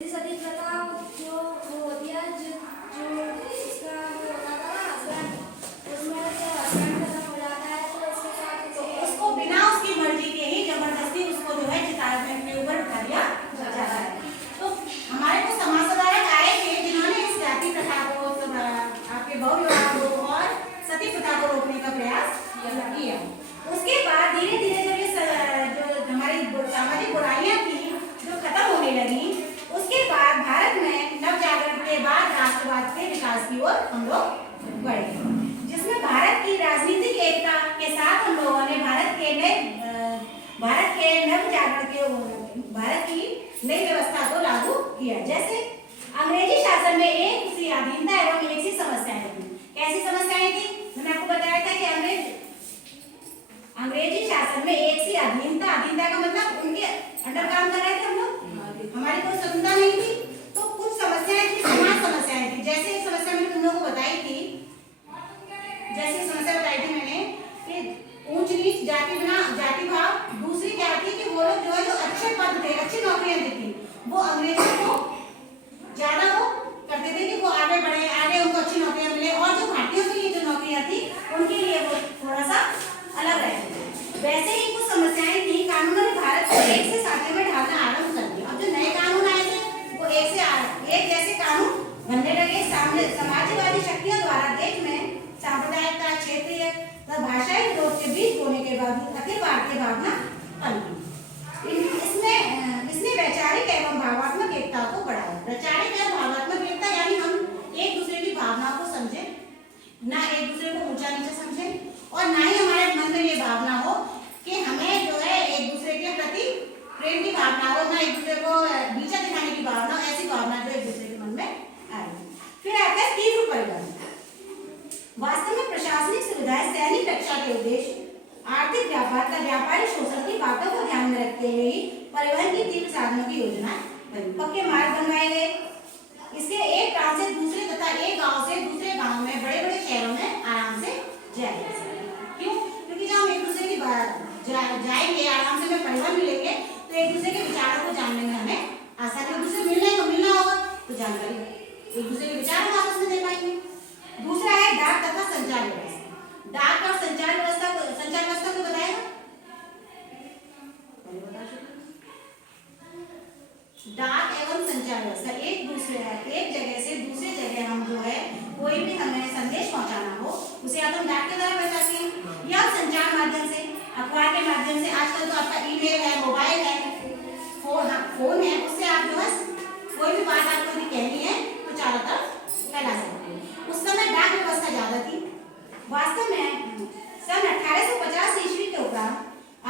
सती प्रथा जो वो होती है जो इसका वो होता था ना हस्बैंड, उसमें जो हस्बैंड खत्म हो जाता है तो उसके साथ तो उसको बिना उसकी मर्जी के ही जबरदस्ती उसको जो है चिता में अपने ऊपर उठा दिया जाता है। तो हमारे को समाज सुधारक आए थे जिन्होंने इस जाति प्रथा को आपके बहु विवाह को और सती प्रथा को रोकने का प्रयास किया। उसके बाद धीरे धीरे जो हमारी सामाजिक बुराइयां थी जो खत्म होने लगी, उसके बाद भारत में नव जागरण के बाद राष्ट्रवाद के विकास की ओर हम लोग बढ़े, जिसमें भारत की राजनीतिक एकता के साथ हम लोगों ने भारत के नव जागरण के भारत की नई व्यवस्था को लागू किया। जैसे अंग्रेजी शासन में एक सी अधीनता एवं एक सी समस्याएं थी। कैसी समस्याएं थी? मैंने आपको बताया था कि अंग्रेजी शासन में एक सी अधीनता का मतलब उनके अंडर काम कर रहे थे हम लोग, हमारी कोई स्वतंत्रता नहीं थी। तो कुछ समस्याएं थी, समाज समस्याएं थी। जैसे एक समस्या मैंने तुम लोगों को बताई थी, जैसे समस्या बताई थी मैंने कि ऊंच नीच जाति भाव, दूसरी क्या थी कि वो लोग जो है जो अच्छे पद थे, अच्छी नौकरियां देती, वो अंग्रेजों को ज्यादा वो करते थे कि वो आगे बढ़े, आगे उनको अच्छी नौकरियां मिले, और जो भारतीयों के लिए जो नौकरियां थी उनके लिए वो थोड़ा सा अलग रहते थे। वैसे ही कुछ समस्याएं थी। कानूनों ने भारत को एक से साथे में ढालना आरंभ कर दिया। अब जो नए कानून आए थे वो एक जैसे कानून बनने लगे। समाजवादी शक्तियों द्वारा देश में सांप्रदायिकता, क्षेत्रीय तथा भाषाई विरोध के बीच होने के बावजूद अखिल भारतीय भावना पनपी। इसने वैचारिक एवं भावात्मक एकता को बढ़ाया। वैचारिक एवं भावात्मक एकता यानी हम एक दूसरे की भावनाओं को समझें, ना एक दूसरे को ऊंचा नीचा समझें, और ना ही हमारे मन में ये भावना हो कि हमें जो है एक दूसरे के प्रति प्रेम की भावना हो, ना एक दूसरे को नीचा दिखाने की भावना, ऐसी भावना जो एक दूसरे के मन में आए। फिर आता है तीव्र परिवर्तन। वास्तव में प्रशासनिक सुविधाएं, सैनिक रक्षा के उद्देश्य, आर्थिक व्यापार का व्यापारिक शोषण की बातों को ध्यान में रखते हुए ही परिवहन की तीव्र साधनों की योजना बनी। पक्के मार्ग बनवाए गए। इससे एक गांव से दूसरे तथा एक गांव से दूसरे गांव में, बड़े बड़े शहरों में आराम से जाया जा सके। क्यों? क्योंकि जब हम एक दूसरे की जाएंगे, आराम से हमें परिवहन मिलेंगे, तो एक दूसरे के विचारों को जानने में हमें आसानी, एक दूसरे मिलना होगा तो जानकारी एक दूसरे के विचार हम आपस में दे पाएंगे। दूसरा है डाक तथा संचार व्यवस्था। डाक और संचार व्यवस्था को बताएगा? डाक एवं संचार व्यवस्था एक जगह से दूसरी जगह हम जो है कोई भी हमें संदेश पहुंचाना हो, उसे या तो हम डाक के द्वारा पहुंचाते हैं या संचार माध्यम से, अखबार के माध्यम से। आजकल तो आपका ईमेल है, मोबाइल है, फोन है, उससे आप जो है कोई भी बात आपको कहनी है तो चारों तरफ फैला सकते हैं। उस समय डाक व्यवस्था ज्यादा थी। वास्तव में सन 1850 ईस्वी के उपरांत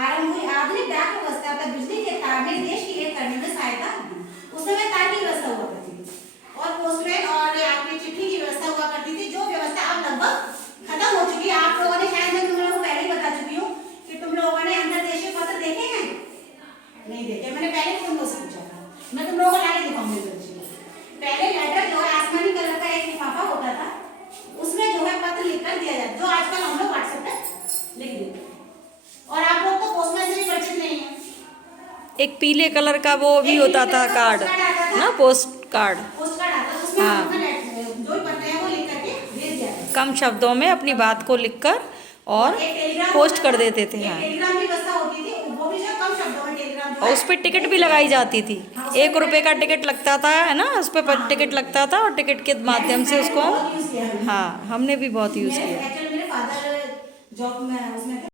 आरंभ हुई आधुनिक डाक व्यवस्था तक बिजली के तार ने देश की एक करने में सहायता दी। उस समय तार की व्यवस्था हुआ करती थी और पोस्टमैन और आपकी चिट्ठी की व्यवस्था हुआ करती थी, जो व्यवस्था अब लगभग खत्म हो चुकी है। आप लोगों ने शायद, मैं तुम लोगों को पहले ही बता चुकी हूँ कि तुम लोगों ने अंतर्देशीय पत्र देखे हैं? नहीं देखे। मैंने पहले तुम लोगों से पूछा था, मैं तुम लोगों को लाके दिखाऊंगी। पहले लेटर जो है आसमानी कलर का एक लिफाफा होता था, उसमें जो है पत्र लिखकर दिया जाता, जो आजकल हम लोग व्हाट्सएप पे लिख देते हैं। और आप लोग तो पोस्टमैन से भी परिचित नहीं है। एक पीले कलर का वो भी होता था कार्ड ना, पोस्ट कार्ड। हाँ, जो पत्र है वो लिख करके भेज दिया जाता। कम शब्दों में अपनी बात को लिखकर और पोस्ट कर देते थे। हाँ, टेलीग्राम की व्यवस्था होती थी, वो भी जो कम शब्दों में टेलीग्राम, और उस पर टिकट भी लगाई जाती थी। 1 रुपए का टिकट लगता था, है ना, उस पर टिकट लगता था और टिकट के माध्यम से उसको, हाँ, हमने भी बहुत यूज किया। एक्चुअली मेरे फादर जॉब में उसमें